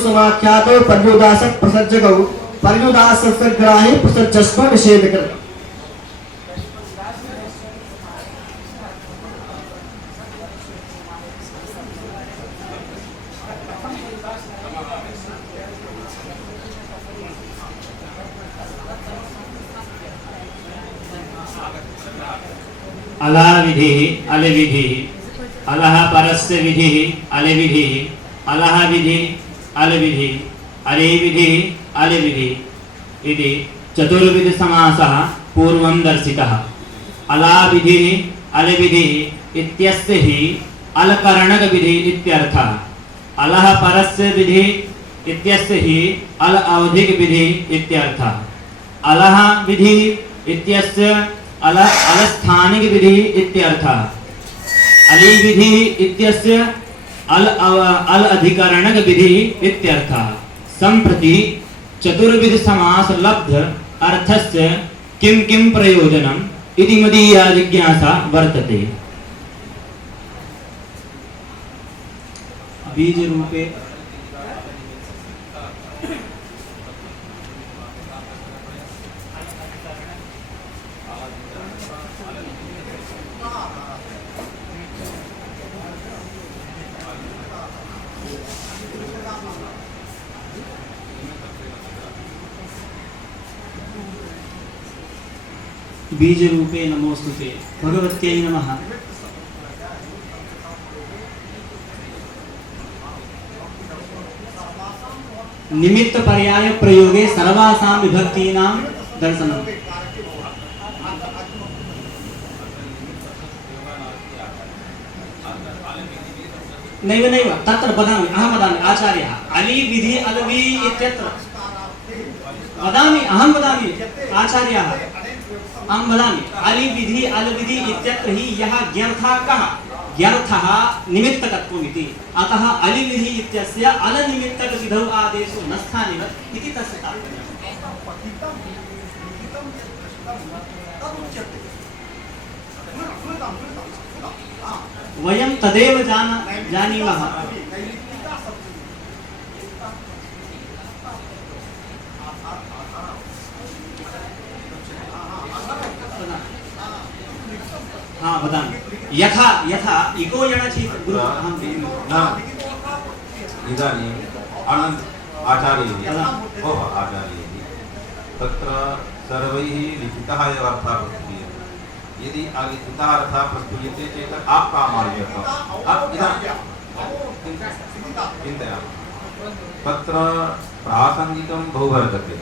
समाख्यातो पर्युदास प्रसज्जकौ पर्युदास सग्राही प्रसज्जस्व निषेधकर। अला विधि अले विधि अलह परस्य विधि अले विधि अलह विधि अले विधि अरे विधि अले विधि इति चतुर्विध समासः पूर्वं दर्शितः। अला विधि अले विधि इत्यस्य हि अलकरणक विधि इत्यर्थः। अलह परस्य विधि इत्यस्य हि अल अवधिक विधि इत्यर्थः। अलह विधि इत्यस्य अल स्थानिक विधि इत्यर्थः। अली विधि इत्यस्य अल अधिकरणक विधि इत्यर्थः। संप्रति चतुर्विध समास लब्ध अर्थस्य किं किं प्रयोजनम् इति मदीया जिज्ञासा वर्तते। बीज रूपे बीज रूपे नमोस्तुते भगवत्यै नमः। निमित्त पर्याय प्रयोगे सर्वासां विभक्तीनां दर्शनम्। नैव तत्र वदामि अहं वदामि आचार्यः अली विधि अलवि इत्यत्र वदामि अहं वदामि आचार्यः अहं वदामि अली विधि अलविधि इत्यत्र हि यः ज्ञर्थः कः ज्ञर्थः निमित्तकत्वमिति अतः अली विधि इत्यस्य अल निमित्तक विधौ आदेशो न स्थानिव इति तस्य तात्पर्यम्। वयं तदेव जानीमः। हाँ वदामि यथा यथा इको यणचीत गुरु अहं इदानीम् अनन्त आचार्यैः ओह आचार्यैः तत्र सर्वैः लिखितः एव अर्थः प्रस्तूयते। यदि अलिखितः अर्थः प्रस्तूयते चेत् आप्रामाण्यर्थम् चिन्तयामः। तत्र प्रासङ्गिकं बहु वर्तते।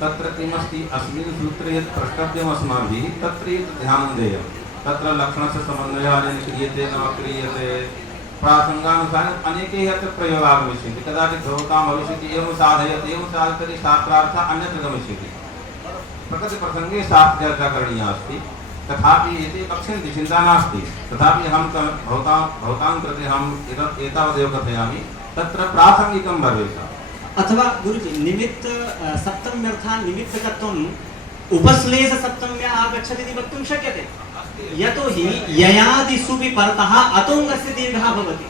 तत्र किमस्ति अस्मिन् सूत्रे यत् प्रष्टव्यम् अस्माभिः तत्र ध्यानं देयम्। तत्र लक्षणस्य समन्वयः अनेन क्रियते न क्रियते प्रासङ्गानुसारेण अनेके अत्र प्रयोगाः भविष्यन्ति। कदाचित् भवतां भविष्यति एवं साधयति एवं साधयति शास्त्रार्थः अन्यत्र गमिष्यति। प्रकृतिप्रसङ्गे शास्त्रचर्चा करणीया अस्ति। तथापि एते पक्ष्यन्ति चिन्ता नास्ति। तथापि अहं भवतां कृते अहम् एतावदेव कथयामि तत्र प्रासङ्गिकं भवेत्। अथवा गुरुजी निमित्त सप्तम्यर्थान् निमित्तकत्वम् उपश्लेष सप्तम्या आगच्छति इति वक्तुं शक्यते। यतो हि ययादिषु विपरतः अतोङ्गस्य दीर्घः भवति।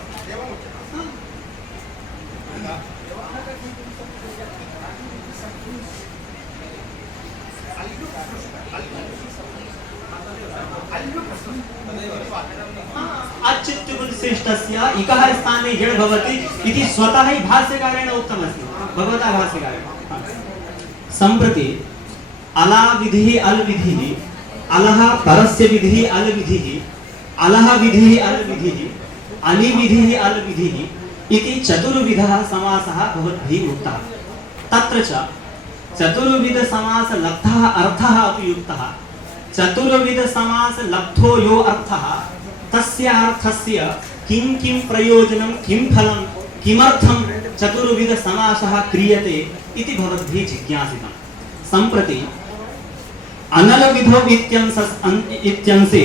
अच्युत्युपदिशिष्टस्य इकः स्थाने यण् भवति इति स्वतः ही भाष्यकारेण उक्तमस्ति भगवता भाष्यकारेण। सम्प्रति अला विधिः अल विधिः अलह परस्य विधिः अल विधिः अलह विधिः अल विधिः अली विधिः अल विधिः इति चतुर्विधः समासः भवद्भिः उक्तः। तत्र च चतुर्विध समास लब्धः अर्थः अपि युक्तः। चतुर्विध समास लब्धो यो अर्थः तस्य अर्थस्य किं किं प्रयोजनं किं फलं किमर्थं चतुर्विध समासः क्रियते इति भवद्भिः जिज्ञासितं। सम्प्रति अनलविधौ इत्यंसे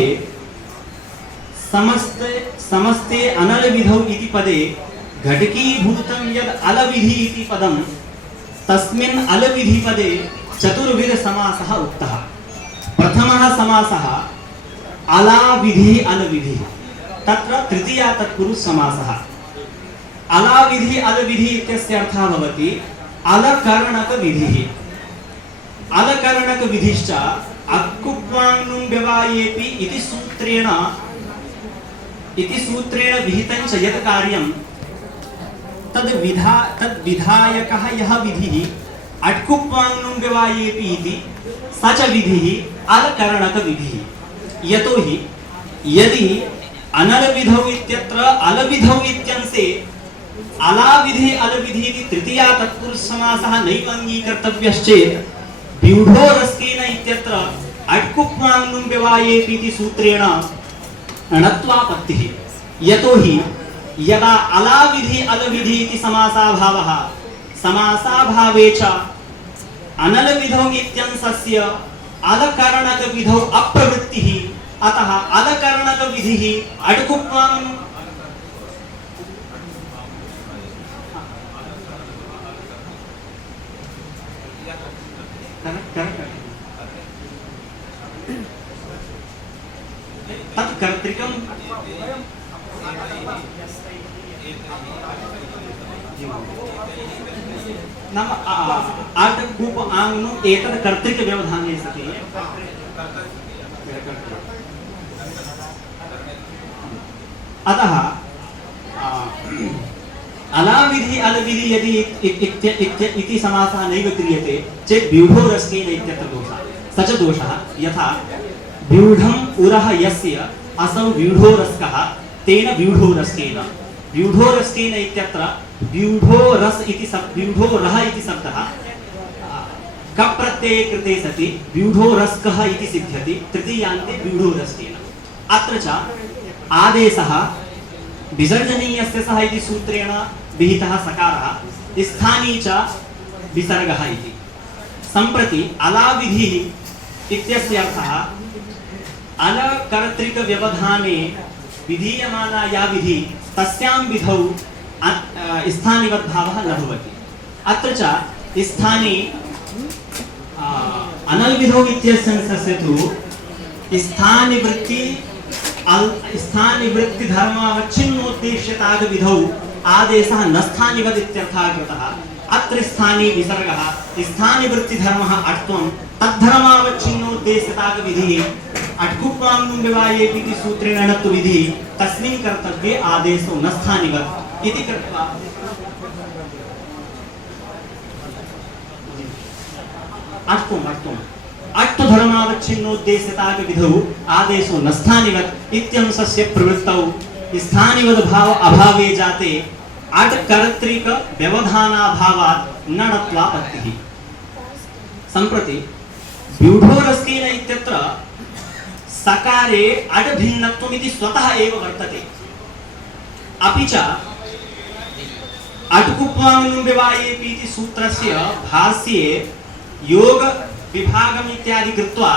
समस्ते अनलविधौ इति पदे घटकीभूतं यद् अलविधि इति पदं तस्मिन् अलविधि पदे चतुर्विध समासः उक्तः। प्रथमः समासः अला विधि अलविधि तत्र तृतीया तत्पुरुष समासः। अलाविधि अलविधि इत्यस्य अर्थः भवति अलकरणकविधिः। अलकरणकविधिश्च अक्कुप्वाङ्नुं व्यवायेपि इति सूत्रेण विहितं च यत् कार्यं तद् विधायकः यः विधिः अट्कुप्वाङ्नुं व्यवायेपि इति स च विधिः अलकरणकविधिः। यतोहि यदि अनलविधौ इत्यत्र अलविधौ इत्यंसे अलाविधि अलविधि इति तृतीया तत्पुरुष समासः नैव अङ्गीकर्तव्यश्चेत् व्यूढोरस्केन इत्यत्र अट्कुप्वाङ्नुं व्यवायेपि इति सूत्रेण अणत्वापत्तिः। यतोहि यदा अलाविधि अलविधि इति समासाभावः समासाभावे च अनलविधौ इत्यंशस्य अलकरणकविधौ अप्रवृत्तिः, अतः अलकरणकविधिः अट्कुप्वाङ् तत् कर्तृकं नाम आटकूप आंग्नु एतत् कर्तृक व्यवधाने सति अतः अलाविधि अलविधि यदि इति समासः नैव क्रियते चेत् व्यूढोरस्केन इत्यत्र दोषः। स च दोषः यथा व्यूढम् उरः यस्य असौ व्यूढोरस्कः तेन व्यूढोरस्केन। व्यूढोरस्केन इत्यत्र व्यूढोरस् इति व्यूढोरः इति शब्दः कप् प्रत्यये कृते सति व्यूढोरस्कः इति सिद्ध्यति तृतीयान्ते व्यूढोरस्केन। अत्र च आदेशः विसर्जनीयस्य सः इति सूत्रेण विहितः सकारः स्थानी च विसर्गः इति। सम्प्रति अलाविधिः इत्यस्य अर्थः अलकर्तृक व्यवधाने विधीयमाना या विधि तस्यां विधौ स्थानिवद्भावः न भवति। अत्र च स्थाने अनल्विधौ इत्यस्य तु स्थानिवृत्ति धर्मावच्छिन्नोद्देश्यताग विधौ आदेशः न स्थानिवद् इत्यर्थः कृतः। अत्र स्थाने विसर्गः स्थानिवृत्ति धर्मः अट्त्वं तद्धर्मावच्छिन्नोद्देश्यताग विधिः अट्कुप्वाङ्नुं व्यवायेपि इति सूत्रेण अणत्व विधिः तस्मिन् कर्तव्ये आदेशो न स्थानिवद् इति कृत्वा अट्टु धर्मावच्छिन्नोद्देश्यताग विधौ आदेशो न स्थानिवद् इत्यंशस्य प्रवृत्तौ स्थानिवद् भाव अभावे जाते अट् कर्तृक व्यवधानाभावात् नणत्वापत्तिः। सम्प्रति व्यूढोरस्केन इत्यत्र सकारे अट् भिन्नत्वम् इति स्वतः एव वर्तते। अपि च अट्कुप्वाङ्नुं व्यवायेपि इति सूत्रस्य भाष्ये योग विभागम् इत्यादि कृत्वा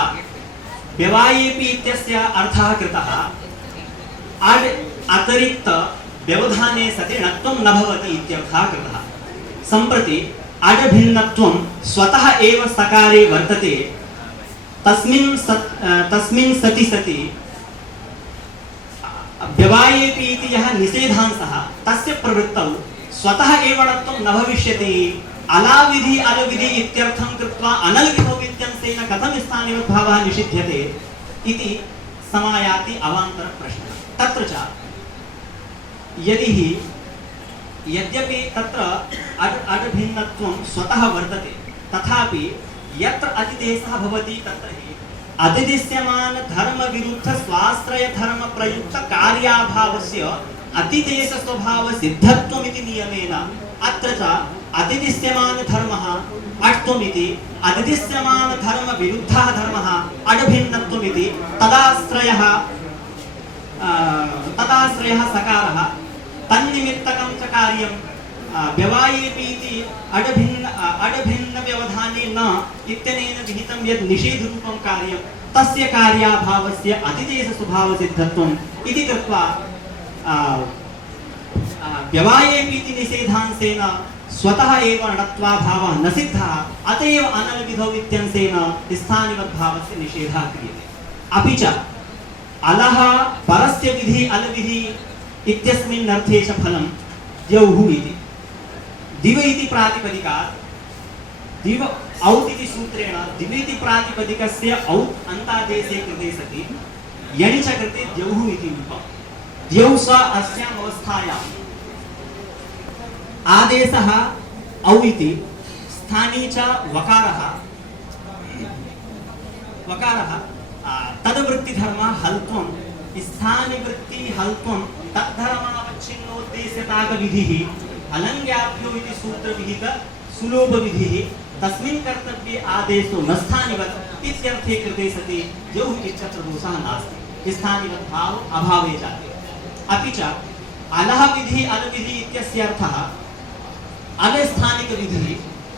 व्यवायेपि इत्यस्य अर्थः कृतः अड् अतिरिक्त व्यवधाने सति णत्वं न भवति इत्यर्थः कृतः। सम्प्रति अड् भिन्नत्वं स्वतः एव सकारे वर्तते। तस्मिन् सति व्यवायेपि इति यः निषेधांशः तस्य प्रवृत्तौ स्वतः एव णत्वं न भविष्यति। अलाविधि अलविधि इत्यर्थं कृत्वा अनल्विधौ इत्यंशेन कथं स्थानिवद्भावः निषिध्यते इति समायाति अवान्तर प्रश्नः। तत्र च यद्यपि तत्र अड् भिन्नत्वं स्वतः वर्तते तथापि यत्र अतिदेशः भवति तत्र हि अतिदिश्यमान धर्म विरुद्ध स्वाश्रय धर्म प्रयुक्त कार्याभावस्य अतिदेश स्वभाव सिद्धत्वमिति नियमेन अत्र च अतिदिश्यमान धर्मः अट्त्वमिति अतिदिश्यमान धर्म विरुद्धः धर्मः अड् भिन्नत्वमिति तदाश्रयः सकारः तन्निमित्तकं च कार्यं व्यवायेपि इति अड् भिन्न व्यवधाने न इत्यनेन विहितं यद् निषेधरूपं कार्यं तस्य कार्याभावस्य अतिदेश स्वभाव सिद्धत्वम् इति कृत्वा व्यवायेपि इति निषेधांशेन स्वतः एव णत्वाभावः न सिद्धः। अत एव अनल्विधौ इत्यंशेन स्थानिवद्भावस्य निषेधः क्रियते। अपि च अलः परस्य विधि अलविधि इत्यस्मिन् अर्थे च फलं द्यौः इति दिव इति प्रातिपदिकात् दिव औत् इति सूत्रेण दिव इति प्रातिपदिकस्य औत् अन्तादेशे कृते सति यणि च कृते द्यौः इति रूपम् द्यौ स अस्याम् अवस्थायाम् आदेशः औ इति स्थाने च वकारः तद्वृत्तिधर्मः हल्त्वं स्थानिवृत्ति हल्त्वं तद्धर्मावच्छिन्नोद्देश्यताकविधिः अलङ्ग्याभ्यो इति सूत्रविहित सुलोभविधिः तस्मिन् कर्तव्ये आदेशो न स्थानिवत् इत्यर्थे कृते सति द्यौः इत्यत्र दोषः नास्ति स्थानिवत् भाव अभावे जाते अपि च अलः विधि अलविधि इत्यस्य अर्थः अनस्थानिकविधिः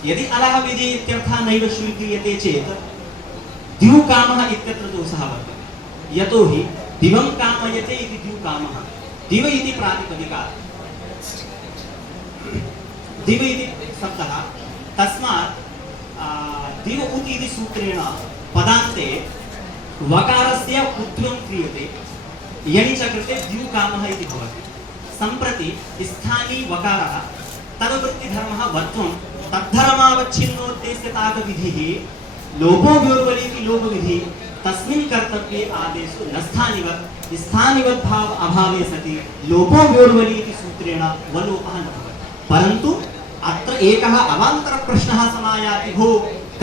यदि अलः विधि इत्यर्थः नैव स्वीक्रियते चेत् द्युकामः इत्यत्र दोषः वर्तते यतोहि दिवं कामयते इति द्युकामः दिव इति प्रातिपदिकात् दिव इति शब्दः तस्मात् दिव उत् इति सूत्रेण पदान्ते वकारस्य उत्वं क्रियते यणि च कृते द्युकामः इति भवति सम्प्रति स्थानी वकारः तद्वृत्तिधर्मः वत्वं तद्धर्मावच्छिन्नोद्देश्यताकविधिः लोभो व्योर्वलीति लोभविधिः तस्मिन् कर्तव्ये आदेशो न स्थानिवत् भाव अभावे सति लोभो व्योर्वलीति सूत्रेण वलोपः न भवति परन्तु अत्र एकः अवान्तर प्रश्नः समायाति भो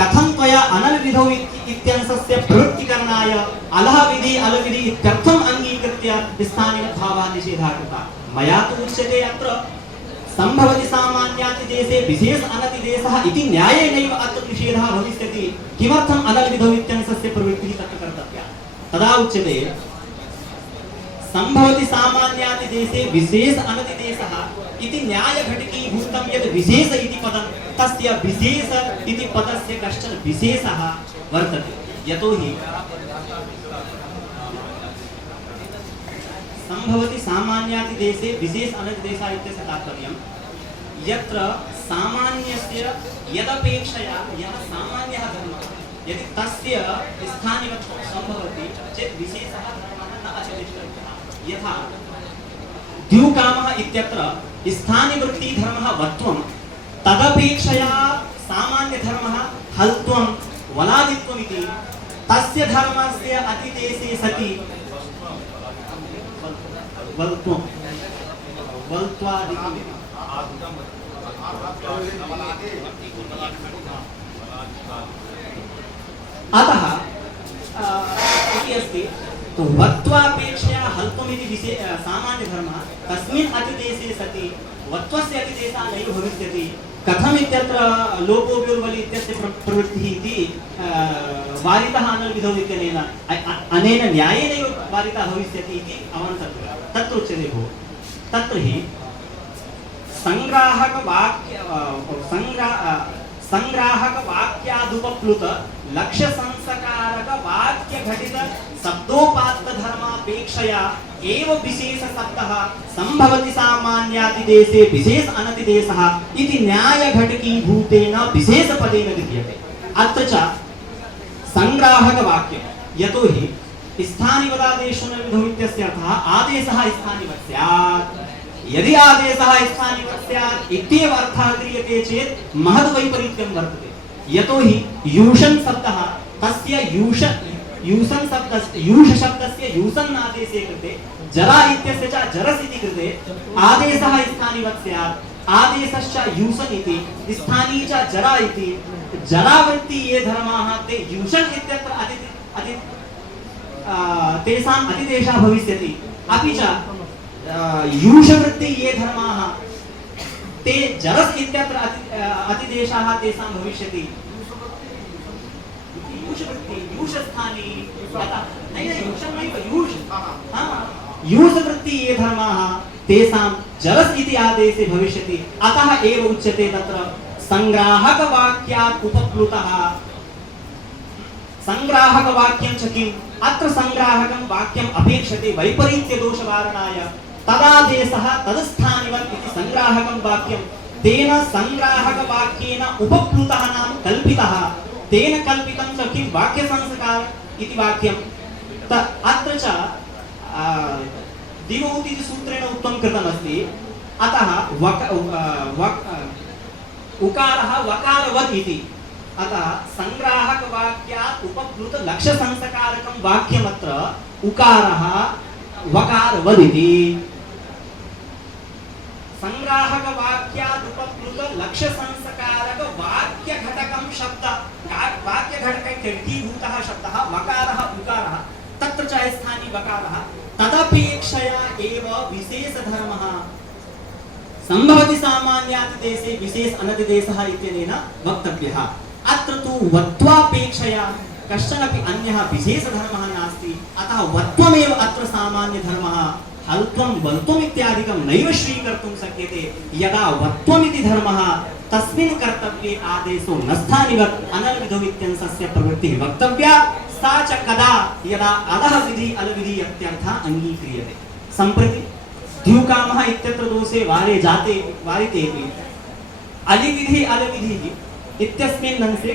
कथं त्वया अनलविधौ इत्यंशस्य प्रवृत्तिकरणाय अलः विधि अलविधि इत्यर्थम् अङ्गीकृत्य स्थानिवत् भावः निषेधः कृतः मया तु उच्यते अत्र संभवति सामान्यातिदेशे विशेष अनतिदेशः इति न्यायेनैव अत्र निषेधः भविष्यति किमर्थम् अनलविधौ इत्यंशस्य प्रवृत्तिः तत्र कर्तव्या तदा उच्यते संभवति सामान्यातिदेशे विशेष अनतिदेशः इति न्यायघटिकीभूतं यद् विशेष इति पदं तस्य विशेष इति पदस्य कश्चन विशेषः वर्तते यतोहि संभवति सामान्यातिदेशे विशेष अनतिदेशः इत्यस्य तात्पर्यं यत्र सामान्यस्य यदपेक्षया यः सामान्यः धर्मः यदि तस्य स्थानिवत्वं सम्भवति चेत् विशेषः धर्मः न अचलिष्यति यथा द्युकामः इत्यत्र स्थानिवृत्तिधर्मः वत्वं तदपेक्षया सामान्यधर्मः हल्त्वं वलादित्वम् इति तस्य धर्मस्य अतिदेशे सति वल्त्वं वल्त्वादिकम् अतः इति अस्ति तो वत्वापेक्षया हल्त्वमिति सामान्यधर्मः तस्मिन् अतिदेशे सति वत्वस्य अतिदेशः नैव भविष्यति कथम् इत्यत्र लोपो व्योर्वलि इत्यस्य प्रवृत्तिः इति वारितः अनलविधौ इत्यनेन अनेन न्यायेनैव वारितः भविष्यति इति अवन्तव्यः तत्र उच्यते भो तत्र हि संग्राहकवाक्यादुपप्लुत लक्ष्यसंस्कारकवाक्यघटित शब्दोपात्तधर्मापेक्षया एव विशेषशब्दः संभवति सामान्यातिदेशे विशेष अनतिदेशः इति न्यायघटिकीभूतेन विशेषपदेन गृह्यते अत्र च संग्राहकवाक्यं यतोहि स्थानिवदादेशो न विधौ इत्यस्य अर्थः आदेशः स्थानिवत् स्यात् यदि आदेशः स्थानिवत् स्यात् इत्येव अर्थः क्रियते चेत् महद्वैपरीत्यं वर्तते यतोहि यूषन् शब्दः तस्य यूषन् शब्दस्य यूषन् आदेशे कृते जरा इत्यस्य च जरस् इति कृते आदेशः स्थानिवत् स्यात् आदेशश्च यूषन् इति स्थानी च जरा इति जरावृत्ति ये धर्माः ते यूषन् इत्यत्र तेषाम् अतिदेशः भविष्यति अपि च यूषवृत्ति ये धर्माः ते जरस् इत्यत्र अतिदेशः तेषां भविष्यति यूषवृत्ति यूषस्थानी यूषवृत्ति ये धर्माः तेषां जरस् इति आदेशे भविष्यति अतः एव उच्यते तत्र संग्राहकवाक्यात् उपप्लुतः संग्राहकवाक्यं च किम् अत्र संग्राहकं वाक्यम् अपेक्षते वैपरीत्यदोषवारणाय तदादेशः तदस्थानिवत् इति संग्राहकं वाक्यं तेन संग्राहकवाक्येन उपप्लुतः नाम कल्पितः तेन कल्पितं च किं वाक्यसंस्कार इति वाक्यं अत्र च दिवौत् इति सूत्रेण उक्तं कृतमस्ति अतः उकारः वकारवत् इति। अतः संग्राहक वाक्यात् उपप्लुत लक्ष्य संस्कारकं वाक्यमत्र उकारः वकारवत् इति। संग्राहक वाक्यात् उपप्लुत लक्ष्य संस्कारक वाक्य घटकं शब्द वाक्य घटके केन्द्रीभूतः शब्दः वकारः उकारः तत्र च स्थाने वकारः तदपेक्षया एव विशेष धर्मः संभवति सामान्यातिदेशे विशेष अनतिदेशः इत्यनेन वक्तव्यः। अत्र तु वत्वापेक्षया कश्चनपि अन्यः विशेष धर्मः नास्ति। अतः वत्वमेव अत्र सामान्य धर्मः। हल्त्वं बल्त्वम् इत्यादिकं नैव स्वीकर्तुं शक्यते। यदा वत्वमिति धर्मः तस्मिन् कर्तव्ये आदेशो न स्थानिवत् अनल्विधो इत्यंशस्य प्रवृत्तिः वक्तव्या सा च कदा यदा अलः विधि अलविधि इत्यर्थः अंगीक्रियते। सम्प्रति द्युकामः इत्यत्र दोषे वारे जाते वारितेपि अलिविधि अलविधि इत्यस्मिन् अंशे